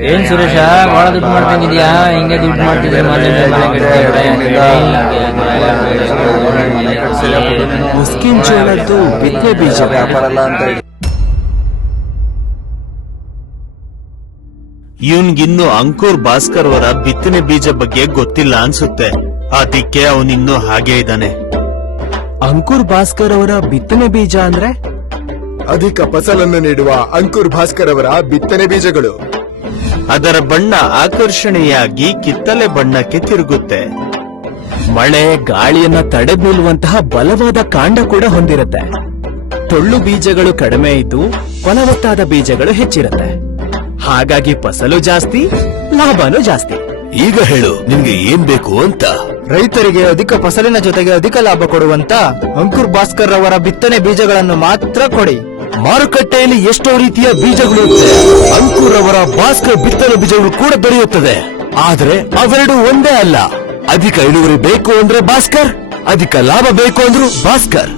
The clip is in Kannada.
ಏನ್ ಸುರೇಶ ಬಹಳ ದುಡ್ಡು ಮಾಡ್ತಿದ್ಯಾ? ಹಿಂಗೆ ದುಡ್ಡು ಮಾಡ್ತಿದ್ರೆ ಮುಸ್ಕಿನ್ ಜೋಳದ್ದು ಬಿತ್ತನೆ ಬೀಜ ವ್ಯಾಪಾರ ಅಲ್ಲ ಅಂತ ಹೇಳಿ ಇವನ್ಗಿನ್ನು ಅಂಕುರ್ ಭಾಸ್ಕರ್ ಅವರ ಬಿತ್ತನೆ ಬೀಜ ಬಗ್ಗೆ ಗೊತ್ತಿಲ್ಲ ಅನ್ಸುತ್ತೆ. ಅದಕ್ಕೆ ಅವನಿನ್ನು ಹಾಗೆ ಇದ್ದಾನೆ. ಅಂಕುರ್ ಭಾಸ್ಕರ್ ಅವರ ಬಿತ್ತನೆ ಬೀಜ ಅಂದ್ರೆ ಅಧಿಕ ಫಸಲನ್ನು ನೀಡುವ ಅಂಕುರ್ ಭಾಸ್ಕರ್ ಅವರ ಬಿತ್ತನೆ ಬೀಜಗಳು. ಅದರ ಬಣ್ಣ ಆಕರ್ಷಣೆಯಾಗಿ ಕಿತ್ತಲೆ ಬಣ್ಣಕ್ಕೆ ತಿರುಗುತ್ತೆ. ಮಳೆ ಗಾಳಿಯನ್ನ ತಡೆ ನಿಲ್ಲುವಂತಹ ಬಲವಾದ ಕಾಂಡ ಕೂಡ ಹೊಂದಿರುತ್ತೆ. ಟೊಳ್ಳು ಬೀಜಗಳು ಕಡಿಮೆ ಇದ್ದು ಫಲವತ್ತಾದ ಬೀಜಗಳು ಹೆಚ್ಚಿರುತ್ತೆ. ಹಾಗಾಗಿ ಫಸಲು ಜಾಸ್ತಿ, ಲಾಭನೂ ಜಾಸ್ತಿ. ಈಗ ಹೇಳು ನಿನ್ಗೆ ಏನ್ ಬೇಕು ಅಂತ. ರೈತರಿಗೆ ಅಧಿಕ ಫಸಲಿನ ಜೊತೆಗೆ ಅಧಿಕ ಲಾಭ ಕೊಡುವಂತ ಅಂಕುರ್ ಭಾಸ್ಕರ್ ಅವರ ಬಿತ್ತನೆ ಬೀಜಗಳನ್ನು ಮಾತ್ರ ಕೊಡಿ. ಮಾರುಕಟ್ಟೆಯಲ್ಲಿ ಎಷ್ಟೋ ರೀತಿಯ ಬೀಜಗಳು ಇರುತ್ತೆ. ಅಂಕುರ್ ಅವರ ಭಾಸ್ಕರ್ ಬಿತ್ತನೆ ಬೀಜಗಳು ಕೂಡ ದೊರೆಯುತ್ತದೆ. ಆದ್ರೆ ಅವೆರಡು ಒಂದೇ ಅಲ್ಲ. ಅಧಿಕ ಇಳುವರಿ ಬೇಕು ಅಂದ್ರೆ ಭಾಸ್ಕರ್, ಅಧಿಕ ಲಾಭ ಬೇಕು ಅಂದ್ರೂ ಭಾಸ್ಕರ್.